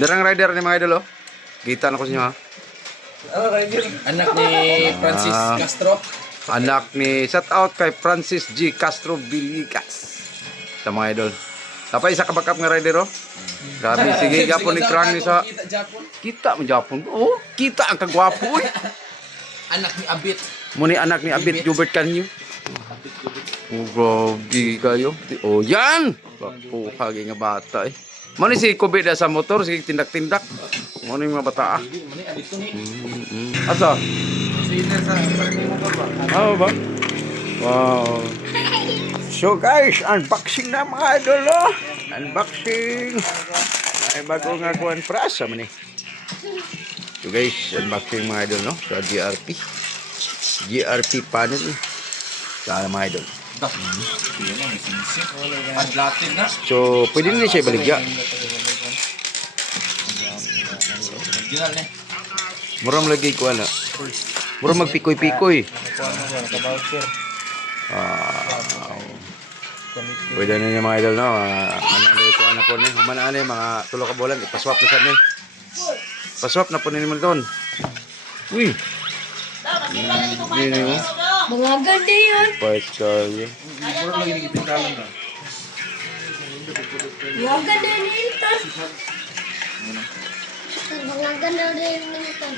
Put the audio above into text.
Darang rider ni mga idol, oh. Kita na ko sa inyo, ha. Anak ni Francis Castro. Anak ni, shout out kay Francis G. Castro Villegas. Sa mga idol. Tapos isa kabakap nga rider, oh. Grabe, sige, Japon ni Krang ni sa... Kita Japon. Kita mo Japon. Oh, kita ang kagwapo, eh. Anak ni Abit. Muni anak ni Abit Jubert kanyo. Oh, grabe kayo. Oh, yan! Papuhagi nga bata, eh. Muni si Kobe da sa motor, sige tindak-tindak. Muni mga bata, ah. Asa? Ano ba? Wow. So guys, unboxing na mga idol, oh. Unboxing. Ay bago nga kuhan prasa man eh. So guys, unboxing mga idol, no? Sa GRP. GRP panel. Sana mga idol. Latin na. So, pwede na siya baligya. Original na. Murang lagi ko ana. Murang magpikoy-pikoy. Pwede na niya mga idol, no? Manalay ko anak po ni. Humanaan eh, mga tulo ka bolan. Ipaswap na sa ni. Paswap na po ni mo doon. Uy! Hindi mo. Mga ganda yun. Pahit kayo. Mga ganda yun ito. Mga ganda rin ito.